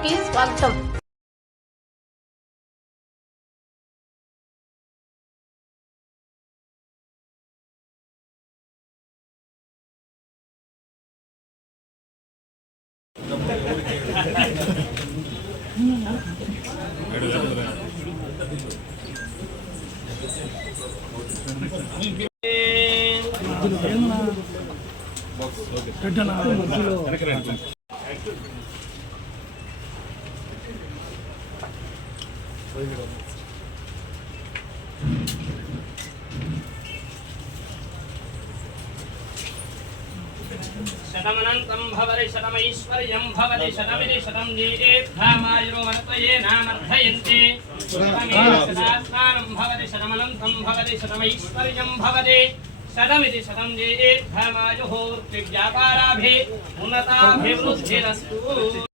కి స్వాగతం శతమనంతం భవతి శతమైశ్వర్యం భవతి శతమిది శతం జీయేద్ధామాయురోవర్తయే నామర్థయంతి శతమేవ శతాత్మానం భవతి శతమనంతం భవతి శతమైశ్వర్యం భవతి శతమిది శతం జీయేద్ధామాయుః వ్యాపారాభి ఉన్నతాభివృద్ధిరస్తు శతమనంతం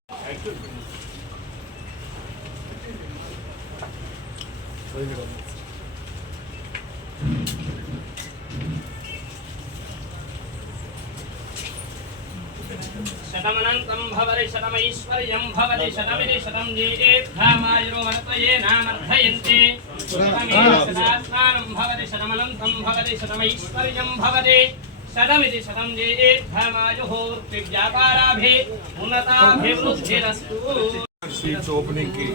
భవతి శతమైశ్వర్యం భవతి శతమిది శతం జీయేద్ధామాయురోవర్తయే నామర్థయంతి శతమేవ శతాత్మానం భవతి శతమనంతం భవతి శతమైశ్వర్యం భవతి శతమిది శతం జీయేద్ధామాయుః వ్యాపారాభి ఉన్నతాభివృద్ధిరస్తు స్వీట్స్ ఓపెనింగ్కి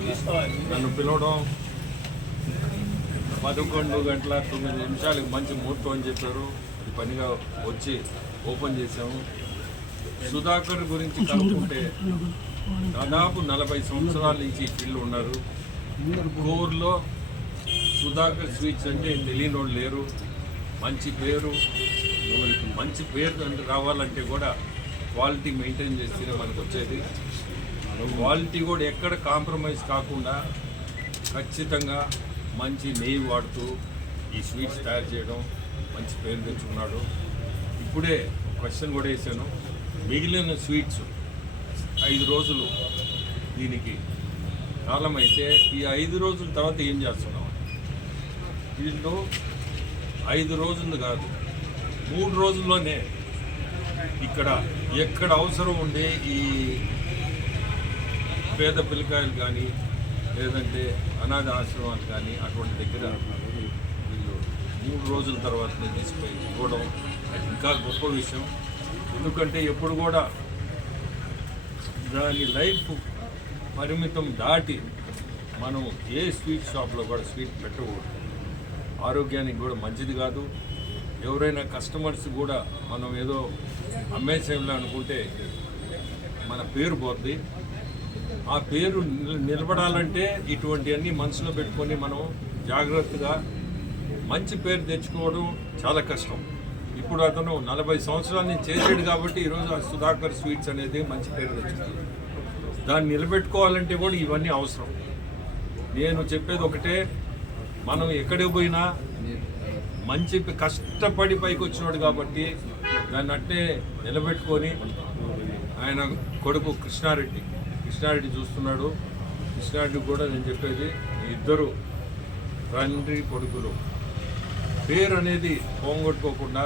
నన్ను పిలవడం పదకొండు గంటల తొమ్మిది నిమిషాలకి మంచి ముహూర్తం అని చెప్పారు. ఈ పనిగా వచ్చి ఓపెన్ చేసాము సుధాకర్ గురించి కనుక్కుంటే దాదాపు నలభై సంవత్సరాల నుంచి ఈ ఫీల్డ్ ఉన్నారు. కోర్లో సుధాకర్ స్వీట్స్ అంటే తెలియని వాళ్ళు లేరు. మంచి పేరు. మంచి పేరు అంటే రావాలంటే కూడా క్వాలిటీ మెయింటైన్ చేస్తేనే మనకు వచ్చేది. క్వాలిటీ కూడా ఎక్కడ కాంప్రమైజ్ కాకుండా ఖచ్చితంగా మంచి నెయ్యి వాడుతూ ఈ స్వీట్స్ తయారు చేయడం మంచి పేరు తెచ్చుకున్నాడు. ఇప్పుడే క్వశ్చన్ కూడా వేసాను. మిగిలిన స్వీట్స్ ఐదు రోజులు దీనికి కాలం అయితే ఈ ఐదు రోజుల తర్వాత ఏం చేస్తున్నాం? దీంట్లో ఐదు రోజులు కాదు మూడు రోజుల్లోనే ఇక్కడ ఎక్కడ అవసరం ఉండే ఈ పేద పిల్లకాయలు కానీ లేదంటే అనాథ ఆశ్రమాలు కానీ అటువంటి దగ్గర వీళ్ళు మూడు రోజుల తర్వాత తీసుకుపోయి ఇవ్వడం అది ఇంకా గొప్ప విషయం. ఎందుకంటే ఎప్పుడు కూడా దాని లైఫ్ పరిమితం దాటి మనం ఏ స్వీట్ షాప్లో కూడా స్వీట్ పెట్టకూడదు. ఆరోగ్యానికి కూడా మంచిది కాదు. ఎవరైనా కస్టమర్స్ కూడా మనం ఏదో అమ్మేసేయంలో అనుకుంటే మన పేరు పోద్ది. ఆ పేరు నిల- నిలబడాలంటే ఇటువంటివన్నీ మనసులో పెట్టుకొని మనం జాగ్రత్తగా మంచి పేరు తెచ్చుకోవడం చాలా కష్టం. ఇప్పుడు అతను నలభై సంవత్సరాల నుంచి చేసాడు కాబట్టి ఈరోజు ఆ సుధాకర్ స్వీట్స్ అనేది మంచి పేరు తెచ్చుకుంది. దాన్ని నిలబెట్టుకోవాలంటే కూడా ఇవన్నీ అవసరం. నేను చెప్పేది ఒకటే మనం ఎక్కడికి పోయినా మంచి కష్టపడి పైకి వచ్చినాడు కాబట్టి దాన్ని అట్టే నిలబెట్టుకొని ఆయన కొడుకు కృష్ణారెడ్డి కృష్ణారెడ్డి చూస్తున్నాడు. కృష్ణారెడ్డి కూడా నేను చెప్పేది ఇద్దరు తండ్రి కొడుకులు. పేరు అనేది పోగొట్టుకోకుండా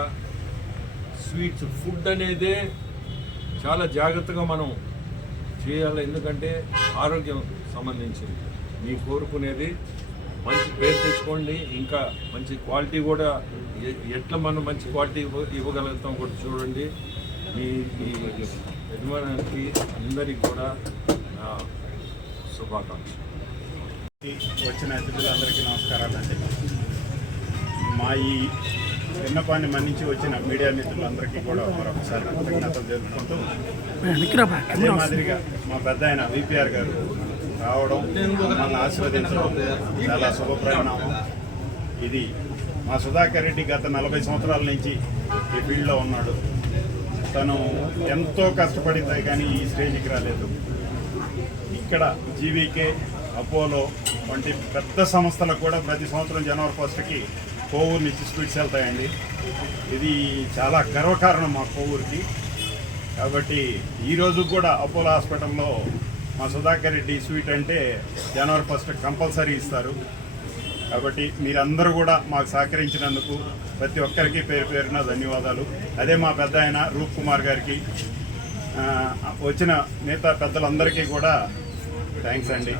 స్వీట్స్ ఫుడ్ అనేదే చాలా జాగ్రత్తగా మనం చేయాలి. ఎందుకంటే ఆరోగ్యం సంబంధించింది. మీ కోరుకునేది మంచి పేరు తెచ్చుకోండి. ఇంకా మంచి క్వాలిటీ కూడా ఎట్లా మనం మంచి క్వాలిటీ ఇవ్వగలుగుతాం కూడా చూడండి. మీ మీ యజమానికి అందరికీ కూడా శుభాకాంక్షలు. వచ్చిన అతిథులందరికీ నమస్కారాలండి మా ఈ విన్నపాన్ని మన్నించి వచ్చిన మీడియా మిత్రులందరికీ కూడా మరొకసారి కృతజ్ఞతలు తెలుపుకుంటూ అదే మాదిరిగా మా పెద్ద ఆయన విపిఆర్ గారు రావడం మమ్మల్ని ఆశీర్వదించడం చాలా శుభపరిణామం ఇది మా సుధాకర్ రెడ్డి గత నలభై సంవత్సరాల నుంచి ఈ ఫీల్డ్లో ఉన్నాడు. తను ఎంతో కష్టపడితే కానీ ఈ స్టేజ్కి రాలేదు. ఇక్కడ జీవీకే అపోలో వంటి పెద్ద సంస్థలకు కూడా ప్రతి సంవత్సరం జనవరి ఫస్ట్కి కోవూరు నుంచి స్వీట్స్ వెళ్తాయండి. ఇది చాలా గర్వకారణం మా కోవూరికి. కాబట్టి ఈరోజు కూడా అపోలో హాస్పిటల్లో మా సుధాకర్ రెడ్డి స్వీట్ అంటే జనవరి ఫస్ట్ కంపల్సరీ ఇస్తారు. కాబట్టి మీరందరూ కూడా మాకు సహకరించినందుకు ప్రతి ఒక్కరికి పేరు పేరున ధన్యవాదాలు. అదే మా పెద్ద ఆయన రూప్ కుమార్ గారికి వచ్చిన మిగతా పెద్దలందరికీ కూడా థ్యాంక్స్ అండి